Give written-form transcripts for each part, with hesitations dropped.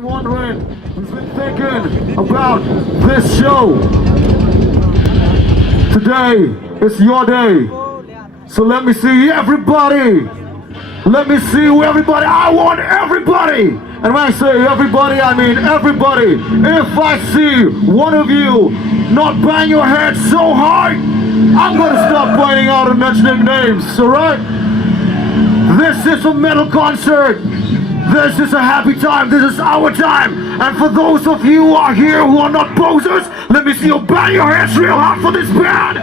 Wondering who's been thinking about this show. Today is your day. So let me see everybody. Let me see everybody. I want everybody. And when I say everybody, I mean everybody. If I see one of you not bang your head so hard, I'm gonna stop pointing out and mentioning names, alright? This is a metal concert. This is a happy time. This is our time. And for those of you who are here who are not posers, let me see you bang your heads real hard for this band.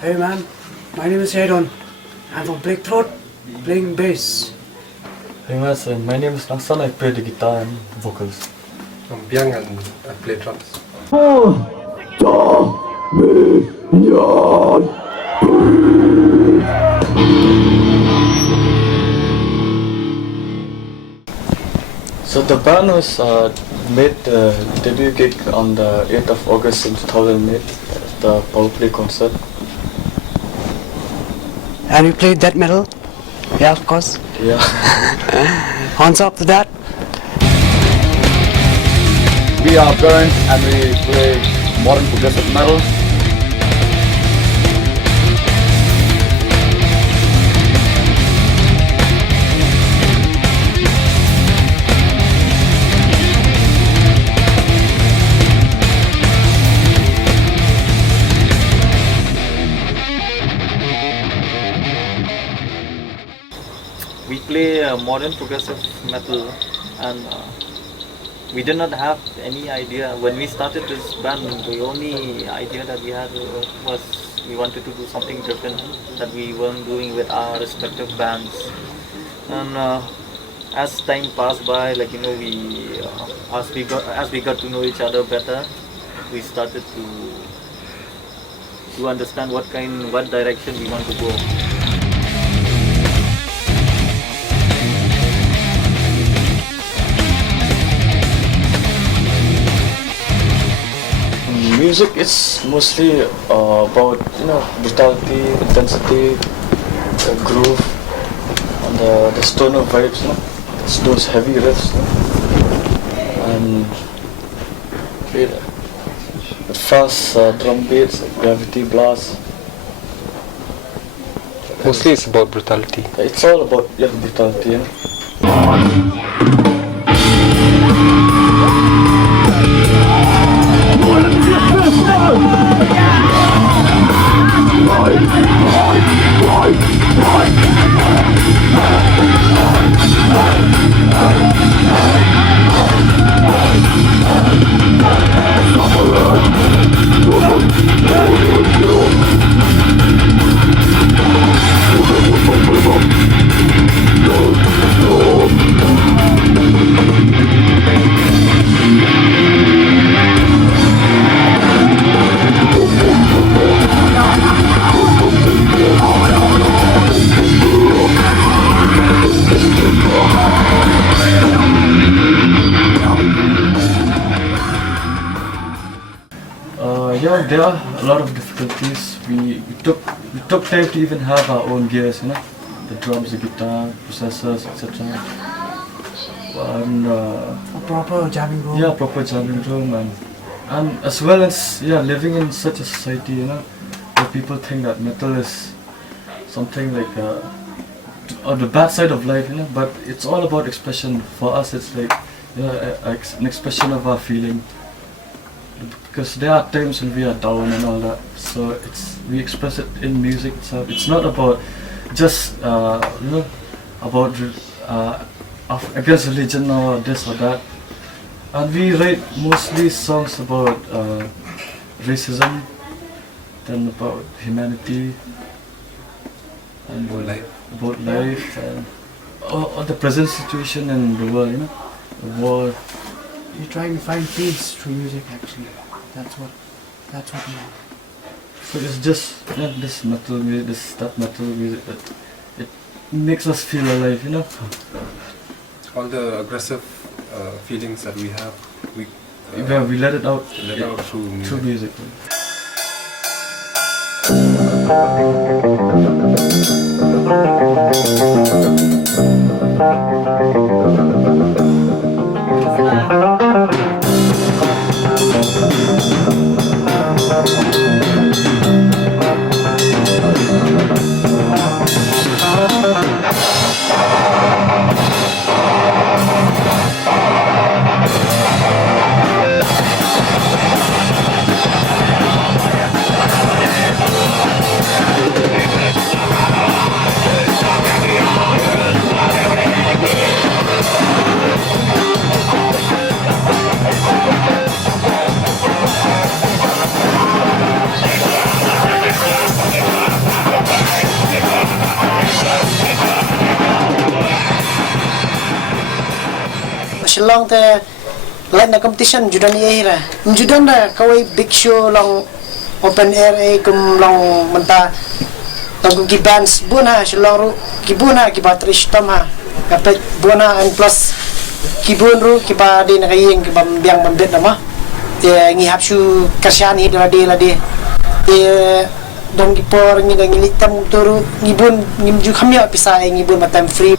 Hey man, my name is Jadon. I'm from Black Throat, playing bass. Hey man, my name is Nangsan. I play the guitar and vocals. I'm Byung and I play drums. So the band was made the debut gig on the 8th of August in 2008 at the Power Play concert. And we played death metal. Yeah, of course. Yeah. On top of that, We are Burn and we play modern progressive metal. We play modern progressive metal, and we did not have any idea when we started this band. The only idea that we had was we wanted to do something different that we weren't doing with our respective bands. And as time passed by, we as we got to know each other better, we started to understand what direction we want to go. Music is mostly about brutality, intensity, the groove, and the stoner vibes. It's those heavy riffs, and the fast drum beats, gravity blast. Mostly it's about brutality. It's all about brutality. There are a lot of difficulties. We took time to even have our own gears, the drums, the guitar, processors, etc. And a proper jamming room. yeah, proper jamming room and And as well as living in such a society, where people think that metal is something like on the bad side of life, but it's all about expression. For us, it's like an expression of our feeling. Because there are times when we are down and all that, so we express it in music itself. It's not about just about against religion or this or that. And we write mostly songs about racism, then about humanity, and about life and all the present situation in the world, the war. You're trying to find peace through music, actually. That's what we are. So it's just this metal music, that metal music that it makes us feel alive, All the aggressive feelings that we have, we let it out, through music. through music. Shillong te lain na competition judan ihira judan na kawai big show long open air kum long menta long ki bands buna Shillong ru ki buna ki batrish tama kapet buna and plus ki bun ru ki ba di na kayeng ki bambiang bambet nama te ngi hapsu kasyani la de te dan ki por ngi ngilitam turu ngibun ngimju khamya pisa ngibun matam free.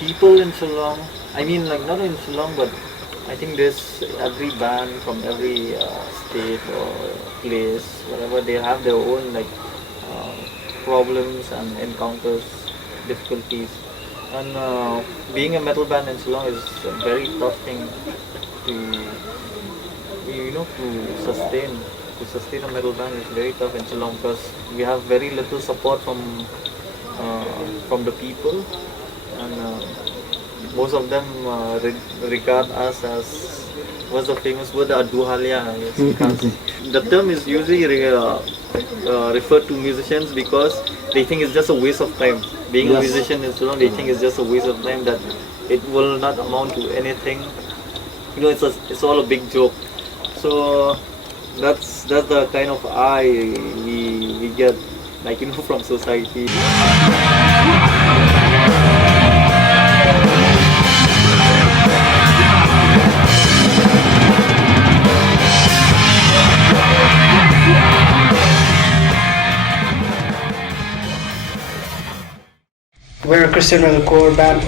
People in Shillong, I mean, like not in Shillong, but I think there's every band from every state or place, whatever, they have their own like problems and encounters, difficulties. And being a metal band in Shillong is a very tough thing to sustain. To sustain a metal band is very tough in Shillong because we have very little support from the people, and most of them regard us as, what's the famous word, aduhalia. The term is usually referred to musicians because they think it's just a waste of time. Being a musician in Shillong, they think it's just a waste of time, that it will not amount to anything. It's all a big joke. So that's the kind of eye we get, like from society. We're a Christian metalcore band,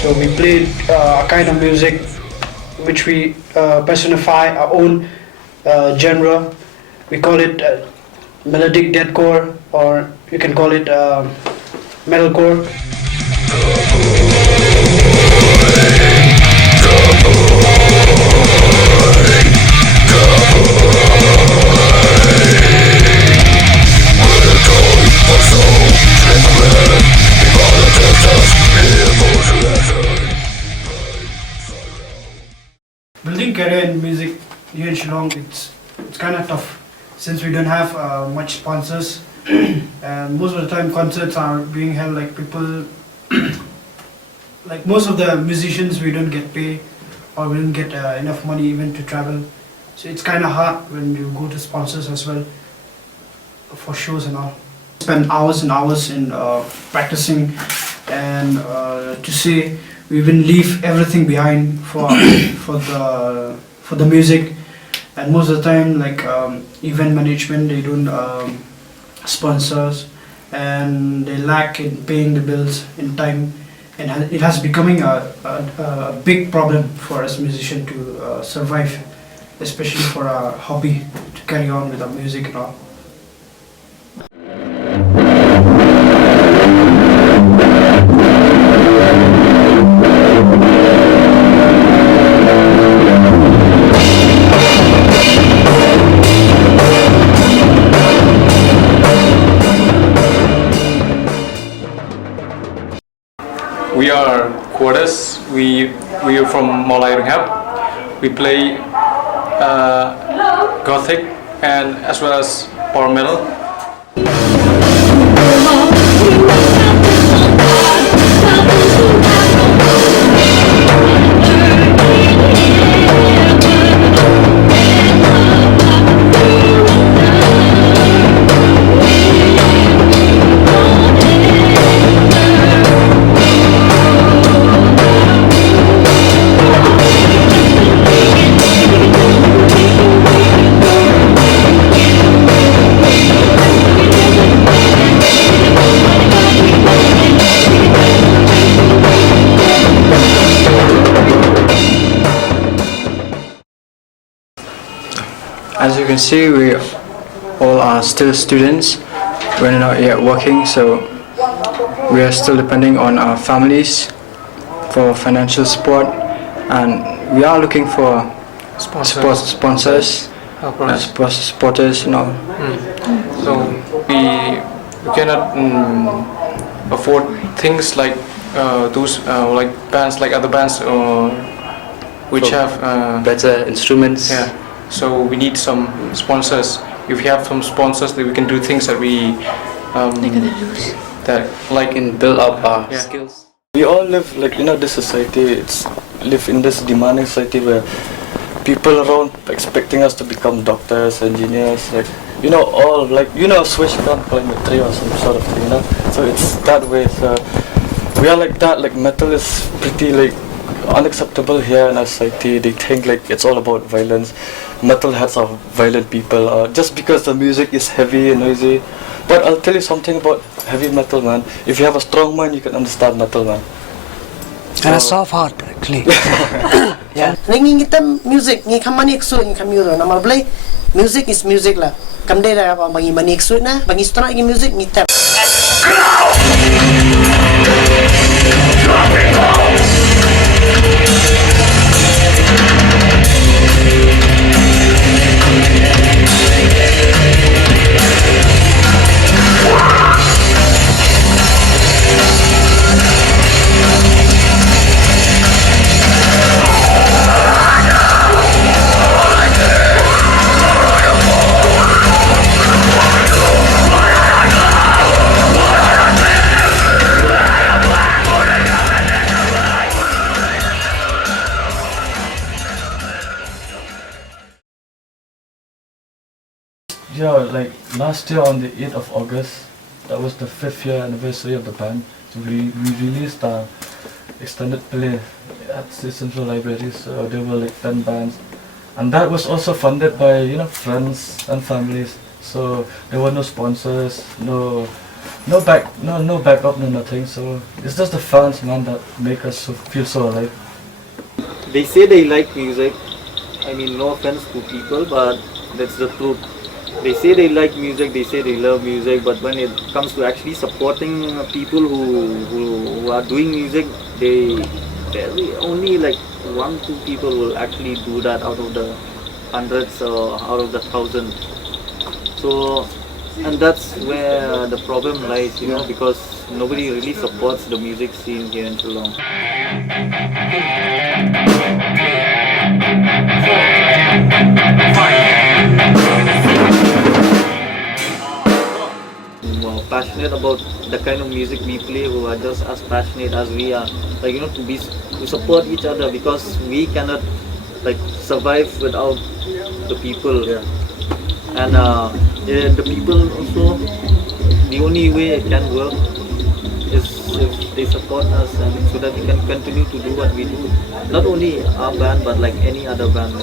so we play a kind of music which we personify our own genre. We call it melodic deathcore, or you can call it metalcore. Building career in music here in Shillong, it's kind of tough since we don't have much sponsors, and most of the time concerts are being held like people like most of the musicians, we don't get paid or we don't get enough money even to travel, so it's kind of hard when you go to sponsors as well for shows and all. Spend hours and hours in practicing, and to say we even leave everything behind for the music. And most of the time, like event management, they don't sponsors, and they lack in paying the bills in time, and it has becoming a big problem for us musicians to survive especially for our hobby to carry on with our music and all. We are Quarters. We are from Malay Rehab. We play gothic and as well as power metal. As you can see, we all are still students. We're not yet working, so we are still depending on our families for financial support, and we are looking for sponsors, supporters, you know. So we cannot afford things like those like bands, like other bands which have Better instruments. yeah. So we need some sponsors. If we have some sponsors, then we can do things that we that like In build up our Yeah. skills. We all live like this society. Live in this demanding society where people around expecting us to become doctors, engineers, like all like Swiss can't climb a tree or some sort of thing, So it's that way. So we are like that. Like metal is pretty like unacceptable here in our society. They think like it's all about violence. Metalheads are violent people, just because the music is heavy and noisy. But I'll tell you something about heavy metal, man. If you have a strong mind, you can understand metal, man. And a soft heart, actually. Yeah. Ngi kita music, ngi kamani eksu, ngi kamuro. Nama boleh music is music lah. Kamde dah apa bagi mani eksu na, bagi setengah ngi music ngi tap. Yeah, like last year on the 8th of August, that was the 5th year anniversary of the band. So we released our extended play at the Central Library. So there were like 10 bands, and that was also funded by friends and families. So there were no sponsors, no backup, no nothing. So it's just the fans, man, that make us feel so alive. They say they like music. I mean, no offense to people, but that's the truth. They say they like music, they say they love music, but when it comes to actually supporting people who are doing music, only like 1-2 people will actually do that out of the hundreds or out of the thousands. So, and that's where the problem lies, because nobody really supports the music scene here in Shillong. Passionate about the kind of music we play, who are just as passionate as we are, like to support each other, because we cannot like survive without the people. And the people also, the only way it can work is if they support us, and so that we can continue to do what we do. Not only our band, but like any other band.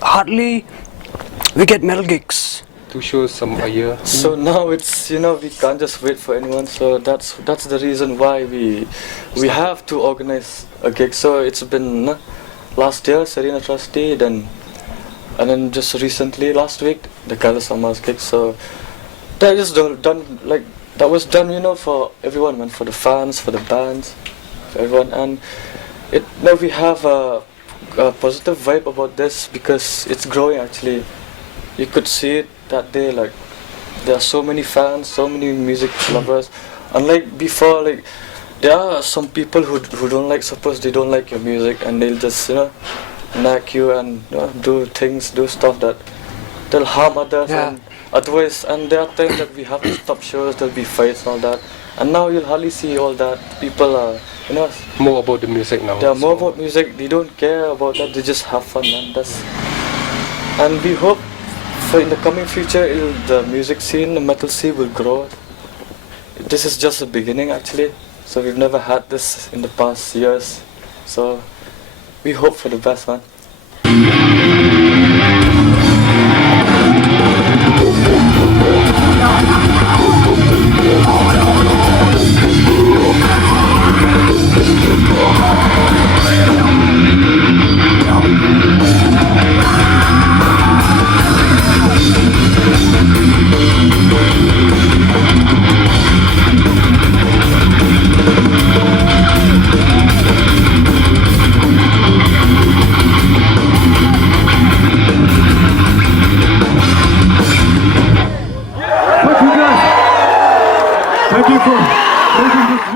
Hardly we get metal gigs. 2 shows a year. So now it's, you know, we can't just wait for anyone. So that's the reason why we have to organize a gig. So it's been last year Serena Trusty, and then just recently last week the Kala Samas gig. So that is done like that was done, you know, for everyone, man, for the fans, for the bands, for everyone. And now we have a positive vibe about this because it's growing actually. You could see it that day, like there are so many fans, so many music lovers. Unlike before, like there are some people who don't like, suppose they don't like your music and they'll just, you know, nag you and, you know, do stuff that they'll harm others. Yeah. And otherwise, and there are times that we have to stop shows, there'll be fights and all that. And now you'll hardly see all that. People are, you know, More about the music now. they are more so- about music. They don't care about that. They just have fun, man. And we hope for in the coming future, the music scene, the metal scene will grow. This is just the beginning, actually. So we've never had this in the past years. So we hope for the best, man. Thank you guys. Thank you for